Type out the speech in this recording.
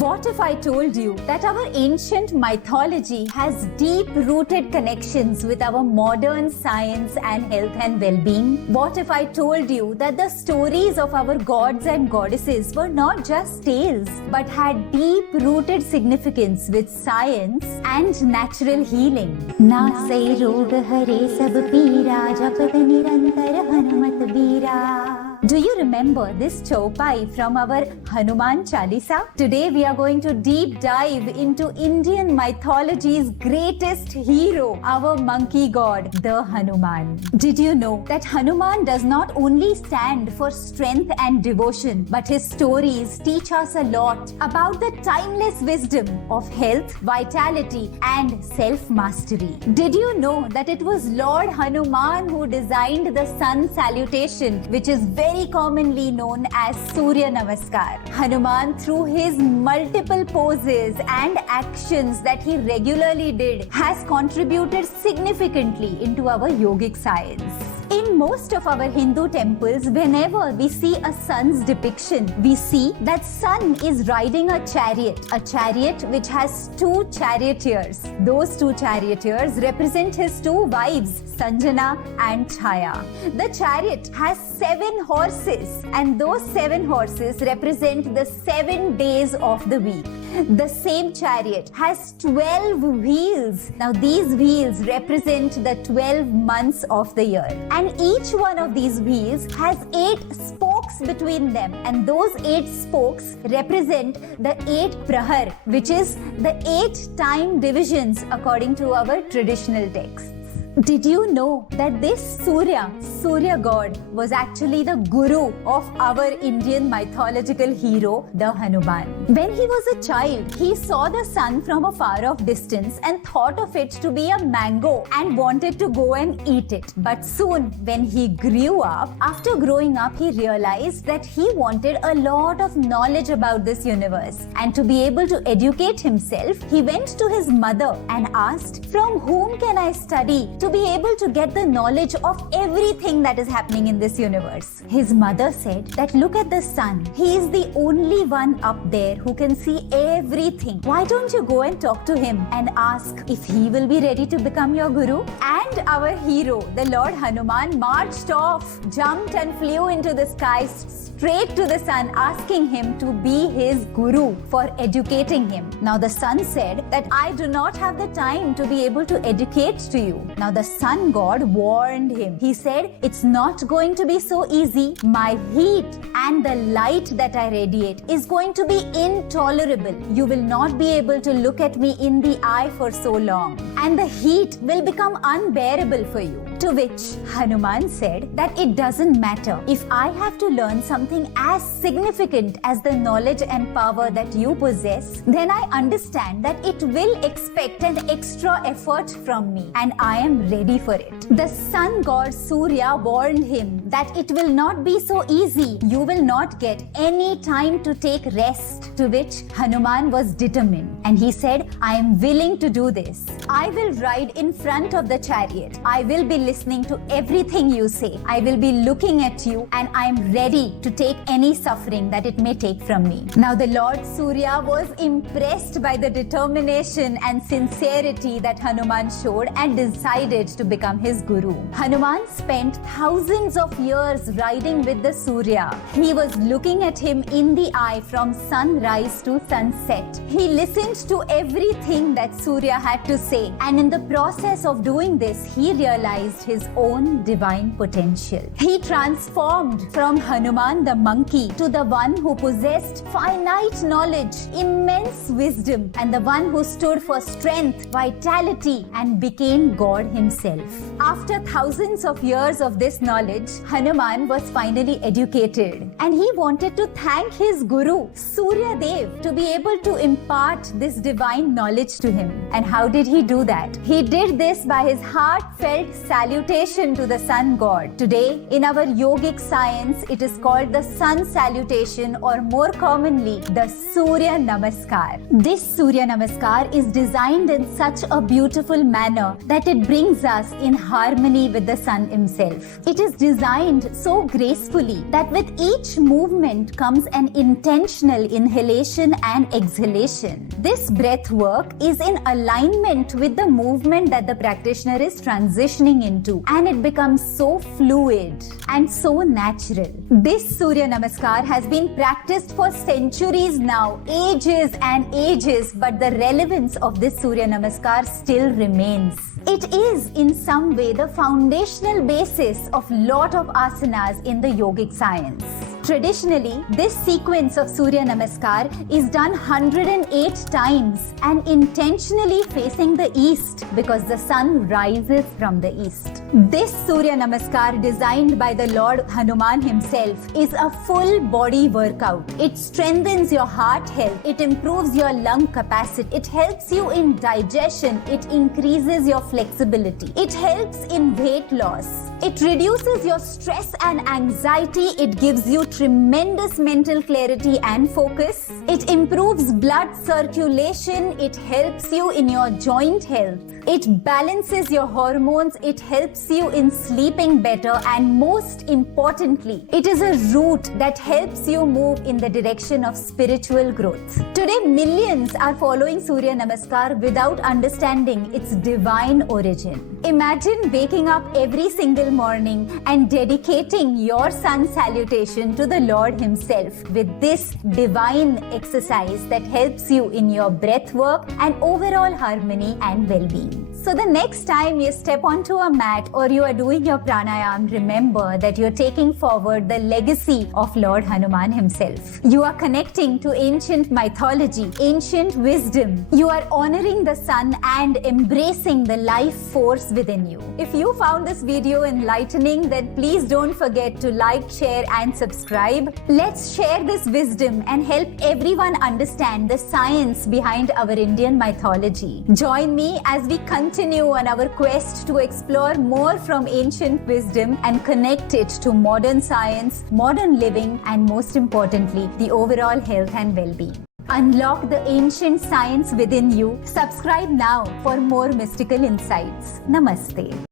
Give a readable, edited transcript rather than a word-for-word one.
What if I told you that our ancient mythology has deep-rooted connections with our modern science and health and well-being? What if I told you that the stories of our gods and goddesses were not just tales, but had deep-rooted significance with science and natural healing? नासै रोग हरे सब पीरा जपत निरंतर हनुमत बीरा. Do you remember this chaupai from our Hanuman Chalisa? Today we are going to deep dive into Indian mythology's greatest hero, our monkey god, the Hanuman. Did you know that Hanuman does not only stand for strength and devotion, but his stories teach us a lot about the timeless wisdom of health, vitality, and self-mastery. Did you know that it was Lord Hanuman who designed the sun salutation, which is very commonly known as Surya Namaskar? Hanuman, through his multiple poses and actions that he regularly did, has contributed significantly into our yogic science. In most of our Hindu temples, whenever we see a sun's depiction, we see that sun is riding a chariot which has two charioteers. Those two charioteers represent his two wives, Sanjana and Chaya. The chariot has 7 horses, and those 7 horses represent the 7 days of the week. The same chariot has 12 wheels. Now these wheels represent the 12 months of the year. And each one of these wheels has 8 spokes between them. And those 8 spokes represent the 8 prahar, which is the 8 time divisions according to our traditional texts. Did you know that this Surya god, was actually the guru of our Indian mythological hero, the Hanuman? When he was a child, he saw the sun from a far off distance and thought of it to be a mango and wanted to go and eat it. But soon, when he grew up, after growing up, he realized that he wanted a lot of knowledge about this universe. And to be able to educate himself, he went to his mother and asked, "From whom can I study to be able to get the knowledge of everything that is happening in this universe?" His mother said that, "Look at the sun. He is the only one up there who can see everything. Why don't you go and talk to him and ask if he will be ready to become your guru?" And our hero, the Lord Hanuman, marched off, jumped and flew into the sky straight to the sun, asking him to be his guru for educating him. Now the sun said that, "I do not have the time to be able to educate to you." Now the sun god warned him. He said, "It's not going to be so easy. My heat and the light that I radiate is going to be intolerable. You will not be able to look at me in the eye for so long, and the heat will become unbearable for you." To which Hanuman said that it doesn't matter. If I have to learn something as significant as the knowledge and power that you possess, then I understand that it will expect an extra effort from me, and I am ready for it. The sun god Surya warned him that it will not be so easy. You will not get any time to take rest. To which Hanuman was determined, and he said, "I am willing to do this. I will ride in front of the chariot. I will be listening to everything you say. I will be looking at you, and I am ready to take any suffering that it may take from me." Now the Lord Surya was impressed by the determination and sincerity that Hanuman showed and decided to become his guru. Hanuman spent thousands of years riding with the Surya. He was looking at him in the eye from sunrise to sunset. He listened to everything that Surya had to say, and in the process of doing this, he realized his own divine potential. He transformed from Hanuman the monkey to the one who possessed finite knowledge, immense wisdom, and the one who stood for strength, vitality, and became God himself. After thousands of years of this knowledge, Hanuman was finally educated, and he wanted to thank his guru, Surya Dev, to be able to impart this divine knowledge to him. And how did he do that? He did this by his heartfelt salutation to the sun god. Today, in our yogic science, it is called the sun salutation, or more commonly, the Surya Namaskar. This Surya Namaskar is designed in such a beautiful manner that it brings us in harmony with the sun himself. It is designed designed so gracefully that with each movement comes an intentional inhalation and exhalation. This breath work is in alignment with the movement that the practitioner is transitioning into, and it becomes so fluid and so natural. This Surya Namaskar has been practiced for centuries now, ages and ages, but the relevance of this Surya Namaskar still remains. It is in some way the foundational basis of lot of asanas in the yogic science. Traditionally, this sequence of Surya Namaskar is done 108 times and intentionally facing the east because the sun rises from the east. This Surya Namaskar, designed by the Lord Hanuman himself, is a full body workout. It strengthens your heart health, it improves your lung capacity, it helps you in digestion, it increases your flexibility, it helps in weight loss, it reduces your stress and anxiety, it gives you tremendous mental clarity and focus. It improves blood circulation. It helps you in your joint health. It balances your hormones. It helps you in sleeping better. And most importantly, it is a route that helps you move in the direction of spiritual growth. Today, millions are following Surya Namaskar without understanding its divine origin. Imagine waking up every single morning and dedicating your sun salutation to the Lord himself with this divine exercise that helps you in your breath work and overall harmony and well-being. So the next time you step onto a mat or you are doing your pranayam, remember that you're taking forward the legacy of Lord Hanuman himself. You are connecting to ancient mythology, ancient wisdom. You are honoring the sun and embracing the life force within you. If you found this video enlightening, then please don't forget to like, share and subscribe. Let's share this wisdom and help everyone understand the science behind our Indian mythology. Join me as we continue on our quest to explore more from ancient wisdom and connect it to modern science, modern living, and most importantly, the overall health and well-being. Unlock the ancient science within you. Subscribe now for more mystical insights. Namaste.